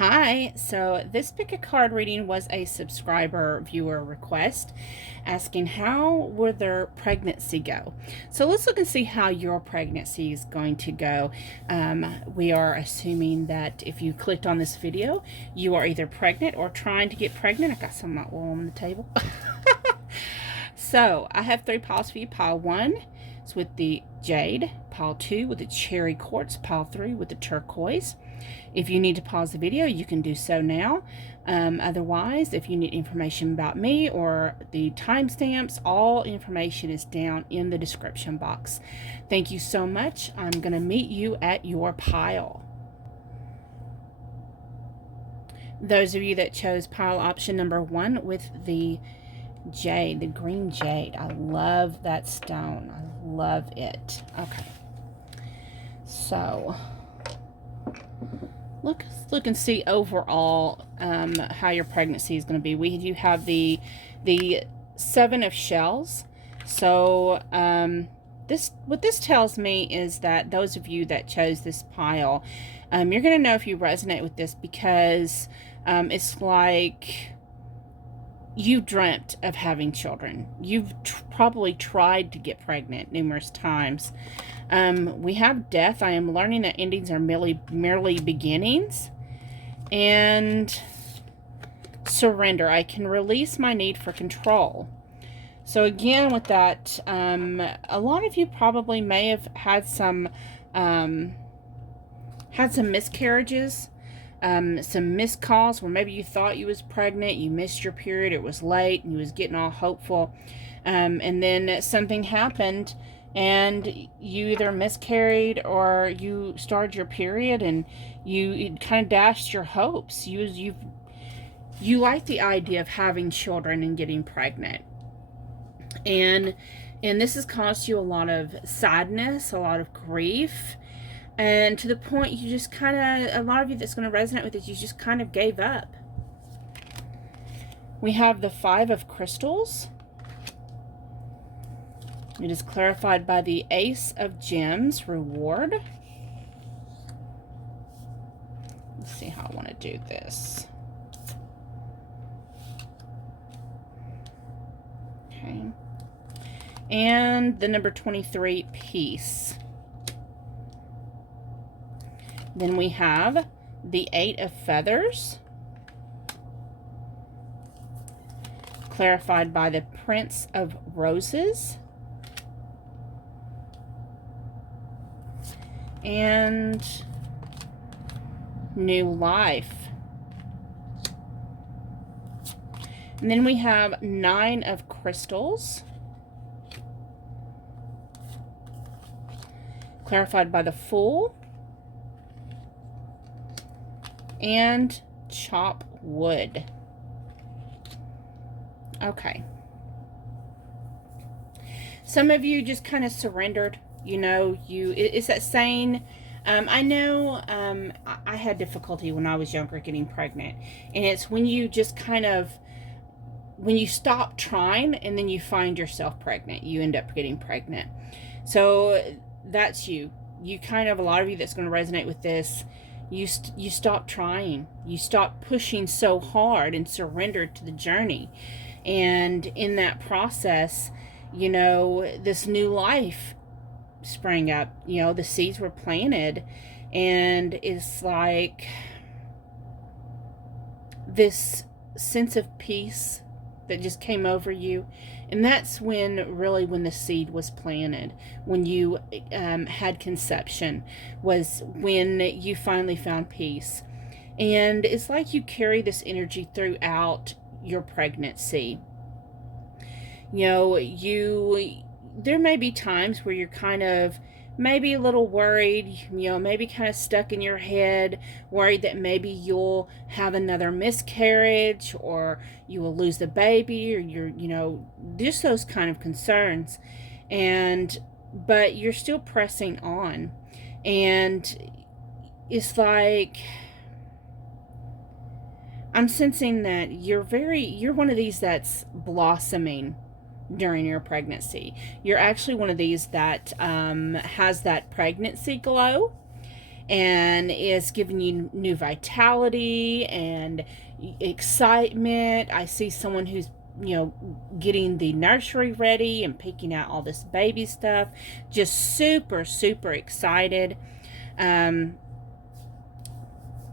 Hi, so this pick a card reading was a subscriber viewer request asking how will their pregnancy go. So let's look and see how your pregnancy is going to go. We are assuming that if you clicked on this video, you are either pregnant or trying to get pregnant. I got some of my oil on the table. So I have 3 piles for you. Pile 1 is with the jade, pile 2 with the cherry quartz, pile 3 with the turquoise. If you need to pause the video, you can do so now. Otherwise, if you need information about me or the timestamps, all information is down in the description box. Thank you so much. I'm going to meet you at your pile. Those of you that chose pile option number 1 with the jade, the green jade, I love that stone. I love it. Okay. So look and see overall how your pregnancy is going to be. We do have the 7 of shells. So what this tells me is that those of you that chose this pile, you're going to know if you resonate with this, because it's like you dreamt of having children. You've probably tried to get pregnant numerous times. We have death. I am learning that endings are merely beginnings. And surrender. I can release my need for control. So again, with that, a lot of you probably may have had some miscarriages. Some missed calls where maybe you thought you was pregnant, you missed your period, it was late, and you was getting all hopeful, and then something happened and you either miscarried or you started your period and you kind of dashed your hopes. You like the idea of having children and getting pregnant, and this has caused you a lot of sadness, a lot of grief. And to the point you just kind of, a lot of you that's going to resonate with it, you just kind of gave up. We have the 5 of crystals. It is clarified by the Ace of Gems, reward. Let's see how I want to do this. Okay. And the number 23, peace. Then we have the 8 of feathers, clarified by the Prince of Roses, and new life. And then we have 9 of crystals, clarified by the Fool, and chop wood. Okay. Some of you just kind of surrendered. You know, it's that saying, I know I had difficulty when I was younger getting pregnant. And it's when you just kind of, when you stop trying and then you find yourself pregnant, you end up getting pregnant. So that's you. You kind of, a lot of you that's going to resonate with this, you stop trying. You stop pushing so hard and surrendered to the journey. And in that process, you know, this new life sprang up. You know, the seeds were planted. And it's like this sense of peace that just came over you. And that's when, really, when the seed was planted, when you had conception, was when you finally found peace. And it's like you carry this energy throughout your pregnancy. You know, there may be times where you're kind of maybe a little worried, you know, maybe kind of stuck in your head, worried that maybe you'll have another miscarriage or you will lose the baby, or you know, just those kind of concerns. But you're still pressing on. And it's like, I'm sensing that you're one of these that's blossoming during your pregnancy. You're actually one of these that has that pregnancy glow. and is giving you new vitality and excitement. I see someone who's, you know, getting the nursery ready and picking out all this baby stuff. Just super, super excited.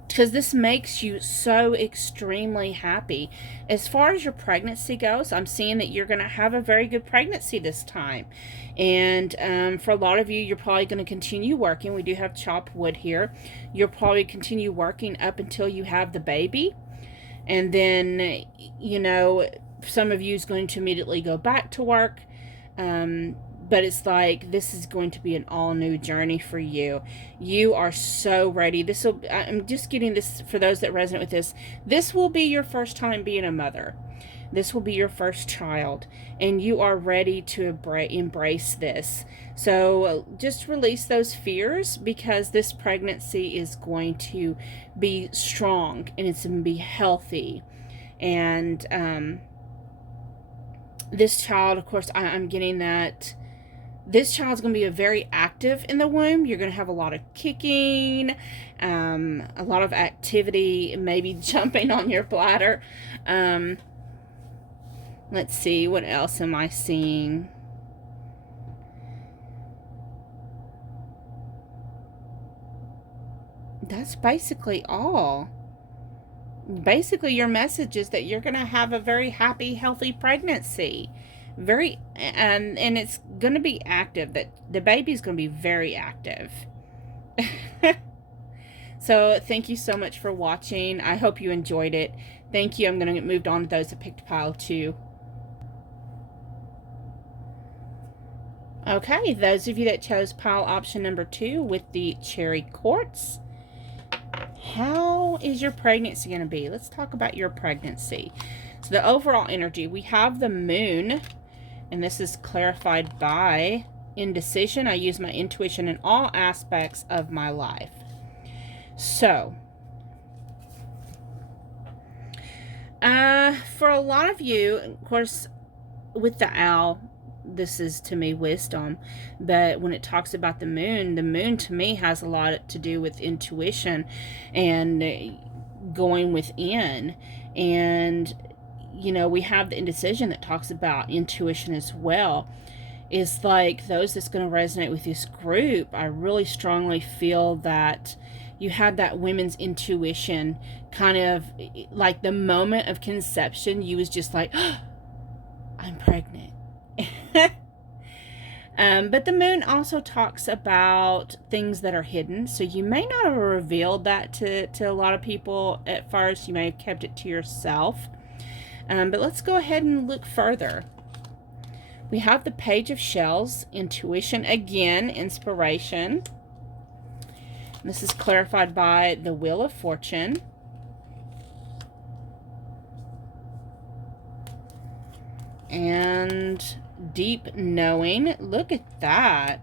Because this makes you so extremely happy. As far as your pregnancy goes, I'm seeing that you're going to have a very good pregnancy this time. And for a lot of you, you're probably going to continue working. We do have chopped wood here. You'll probably continue working up until you have the baby. And then, you know, some of you is going to immediately go back to work. But it's like, this is going to be an all new journey for you. You are so ready. I'm just getting this for those that resonate with this. This will be your first time being a mother. This will be your first child, and you are ready to embrace this. So just release those fears, because this pregnancy is going to be strong and it's going to be healthy. And this child, of course, I'm getting that this child's going to be very active in the womb. You're going to have a lot of kicking, a lot of activity, maybe jumping on your bladder. Let's see, what else am I seeing? That's basically all. Basically, your message is that you're going to have a very happy, healthy pregnancy. And it's going to be active. That the baby's going to be very active. So thank you so much for watching. I hope you enjoyed it. Thank you. I'm going to get moved on to those that picked pile 2. Okay, those of you that chose pile option number 2 with the cherry quartz, how is your pregnancy going to be? Let's talk about your pregnancy. So the overall energy, we have the moon, and this is clarified by indecision. I use my intuition in all aspects of my life. So, for a lot of you, of course, with the owl, this is to me wisdom, but when it talks about the moon to me has a lot to do with intuition and going within. And you know, we have the indecision that talks about intuition as well. It's like those that's going to resonate with this group, I really strongly feel that you had that women's intuition, kind of like the moment of conception, you was just like, oh, I'm pregnant. But the moon also talks about things that are hidden. So you may not have revealed that to a lot of people at first. You may have kept it to yourself. But let's go ahead and look further. We have the Page of Shells, intuition again, inspiration. This is clarified by the Wheel of Fortune. And deep knowing. Look at that.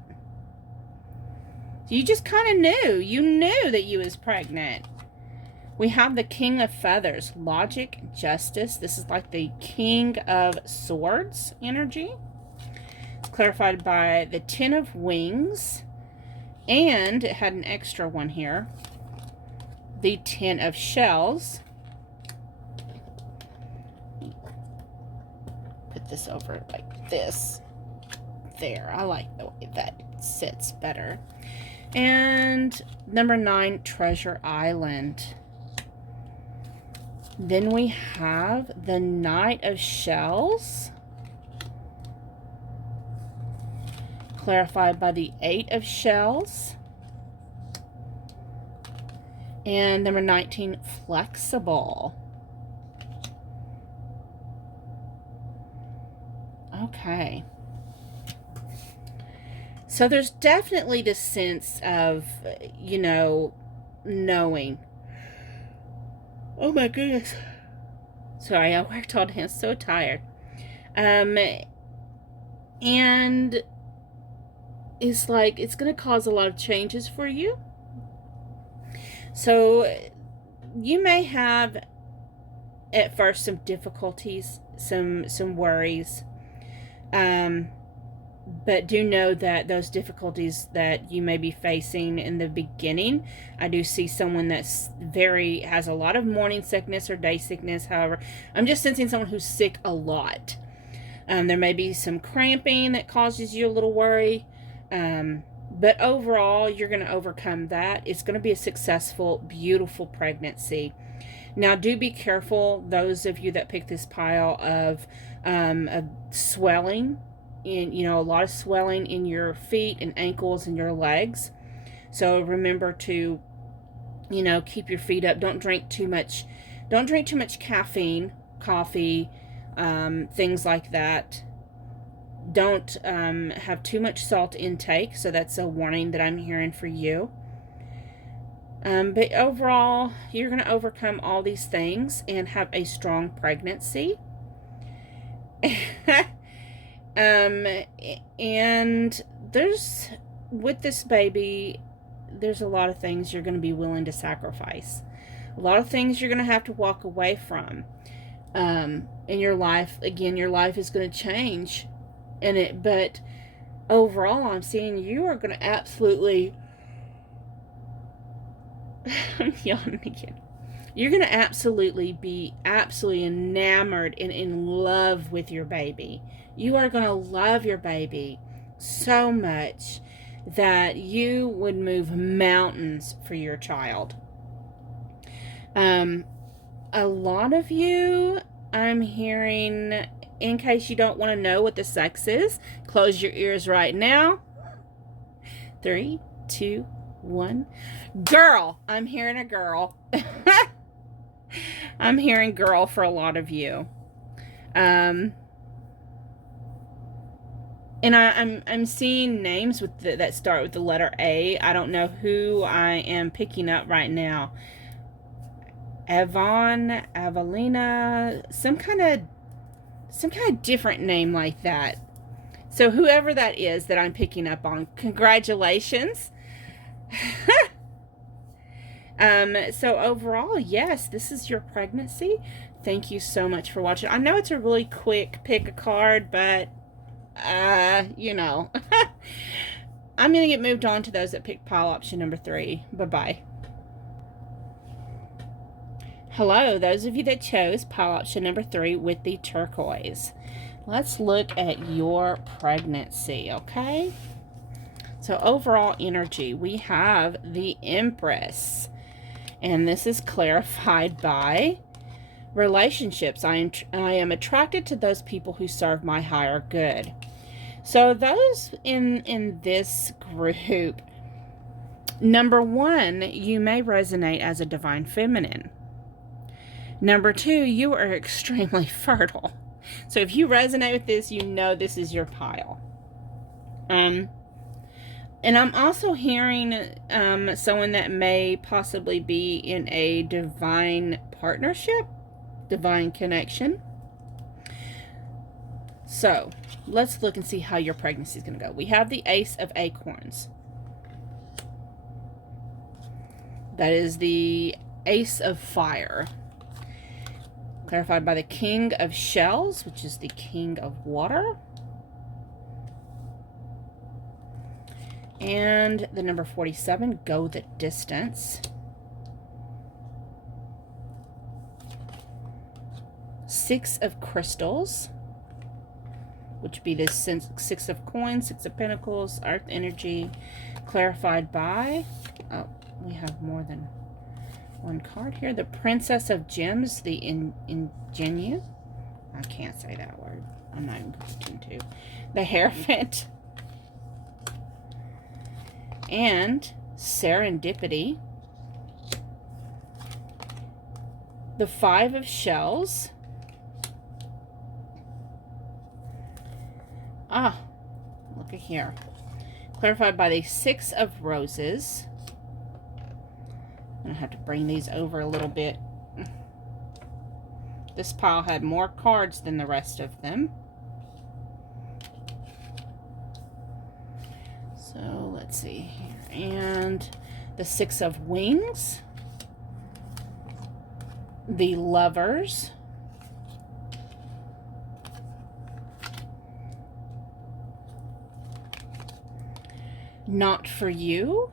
You just kind of knew. You knew that you was pregnant. We have the King of Feathers, logic, justice. This is like the King of Swords energy. It's clarified by the Ten of Wings. And it had an extra one here. The Ten of Shells. Put this over like this. There. I like the way that sits better. And number 9, Treasure Island. Then we have the Knight of Shells, clarified by the 8 of Shells. And number 19, Flexible. Okay. So there's definitely this sense of, you know, knowing. Oh my goodness. Sorry, I worked all day. I'm so tired. And it's like, it's going to cause a lot of changes for you. So you may have at first some difficulties, some worries. But do know that those difficulties that you may be facing in the beginning, I do see someone that's has a lot of morning sickness or day sickness. However, I'm just sensing someone who's sick a lot. There may be some cramping that causes you a little worry. But overall, you're going to overcome that. It's going to be a successful, beautiful pregnancy. Now, do be careful, those of you that pick this pile, of swelling. A lot of swelling in your feet and ankles and your legs. So remember to, keep your feet up. Don't drink too much caffeine, coffee, things like that. Don't have too much salt intake. So that's a warning that I'm hearing for you. But overall, you're going to overcome all these things and have a strong pregnancy. And with this baby, there's a lot of things you're going to be willing to sacrifice. A lot of things you're going to have to walk away from. In your life, again, your life is going to change but overall, I'm seeing you are going to absolutely, I'm yawning again. You're going to be absolutely enamored and in love with your baby. You are going to love your baby so much that you would move mountains for your child. A lot of you, I'm hearing, in case you don't want to know what the sex is, close your ears right now. 3, 2, 1. Girl. I'm hearing a girl. I'm hearing girl for a lot of you. And I'm seeing names that start with the letter A. I don't know who I am picking up right now. Avon, Avelina, some kind of different name like that. So whoever that is that I'm picking up on, congratulations. So overall, yes, this is your pregnancy. Thank you so much for watching. I know it's a really quick pick a card, but I'm going to get moved on to those that picked pile option number 3. Bye-bye. Hello, those of you that chose pile option number 3 with the turquoise. Let's look at your pregnancy, okay? So overall energy, we have the Empress. And this is clarified by relationships. I am attracted to those people who serve my higher good. So those in this group, number 1, you may resonate as a divine feminine. Number 2, you are extremely fertile. So if you resonate with this, this is your pile. And I'm also hearing someone that may possibly be in a divine partnership, divine connection. So let's look and see how your pregnancy is going to go. We have the Ace of Acorns. That is the Ace of Fire. Clarified by the King of Shells, which is the King of Water. And the number 47, Go the Distance. 6 of Crystals, which would be the 6 of Coins, 6 of Pentacles, Earth Energy. Clarified by, we have more than one card here. The Princess of Gems, the Ingenue. I can't say that word. I'm not even going to. The Hierophant. And Serendipity. The 5 of Shells. Look at here. Clarified by the 6 of Roses. I'm going to have to bring these over a little bit. This pile had more cards than the rest of them. So let's see here. And the 6 of Wings. The Lovers. Not for you.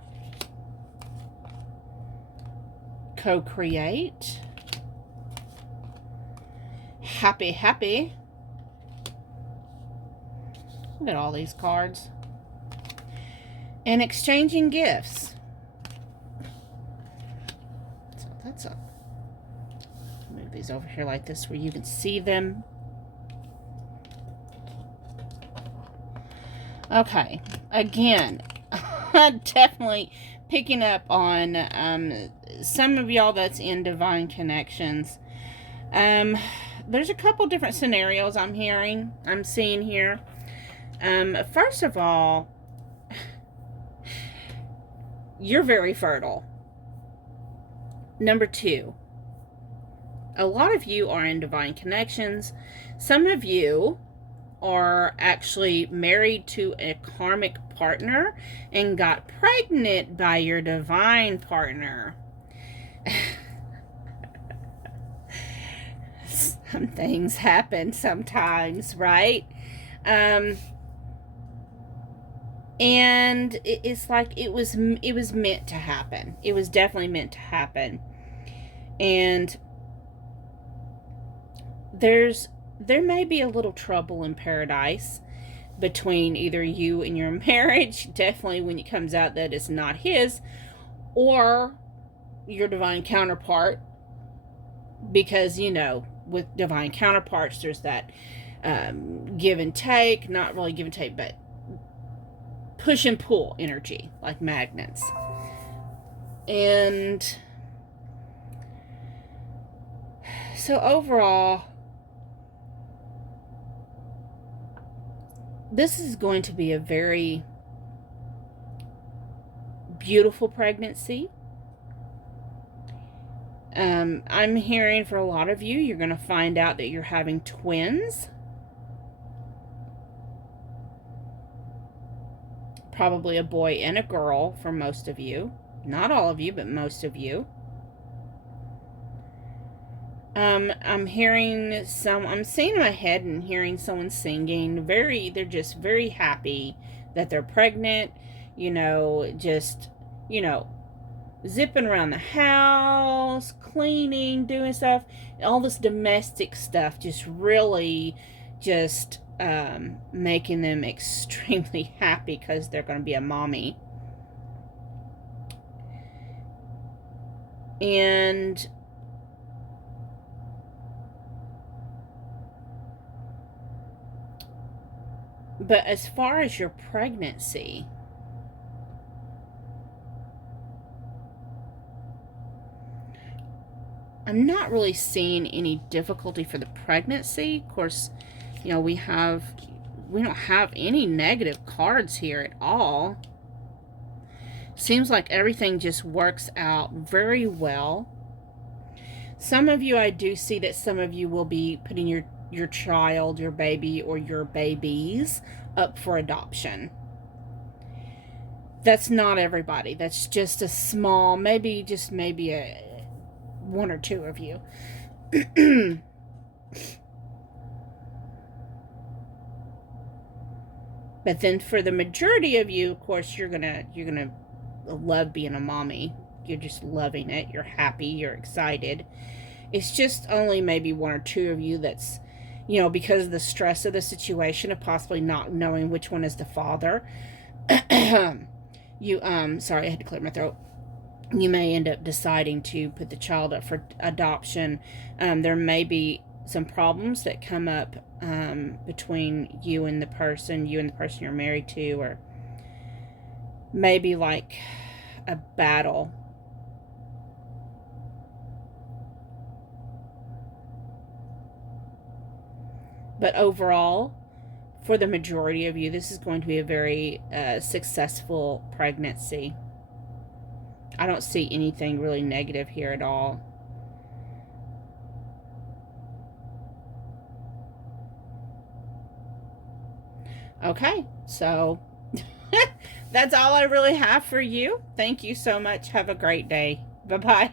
Co-create. Happy, happy. Look at all these cards. And exchanging gifts. So that's a... Move these over here like this where you can see them. Okay. Again, definitely picking up on some of y'all that's in divine connections. There's a couple different scenarios I'm seeing here. First of all, you're very fertile. Number 2, a lot of you are in divine connections. Some of you are actually married to a karmic partner and got pregnant by your divine partner. Some things happen sometimes, right? And it's like it was meant to happen. It was definitely meant to happen. And there may be a little trouble in paradise between either you and your marriage, definitely when it comes out that it's not his, or your divine counterpart, because, you know, with divine counterparts, there's that give and take, not really give and take, but push and pull energy, like magnets. And so overall, this is going to be a very beautiful pregnancy. I'm hearing for a lot of you, you're going to find out that you're having twins. Probably a boy and a girl for most of you. Not all of you, but most of you. I'm hearing I'm seeing in my head and hearing someone singing. They're just very happy that they're pregnant. You know, just, you know, zipping around the house, cleaning, doing stuff. All this domestic stuff just really just making them extremely happy because they're going to be a mommy. And but as far as your pregnancy, I'm not really seeing any difficulty for the pregnancy. Of course, you know, we don't have any negative cards here at all. Seems like everything just works out very well. Some of you, I do see that some of you will be putting your child, your baby, or your babies up for adoption. That's not everybody. That's just a small, maybe a 1 or 2 of you. But then for the majority of you, of course, you're gonna love being a mommy. You're just loving it. You're happy. You're excited. It's just only maybe 1 or 2 of you that's, you know, because of the stress of the situation of possibly not knowing which one is the father. Sorry, I had to clear my throat. You may end up deciding to put the child up for adoption. There may be some problems that come up between you and the person you're married to, or maybe like a battle. But overall, for the majority of you, this is going to be a very successful pregnancy. I don't see anything really negative here at all. Okay, so that's all I really have for you. Thank you so much. Have a great day. Bye-bye.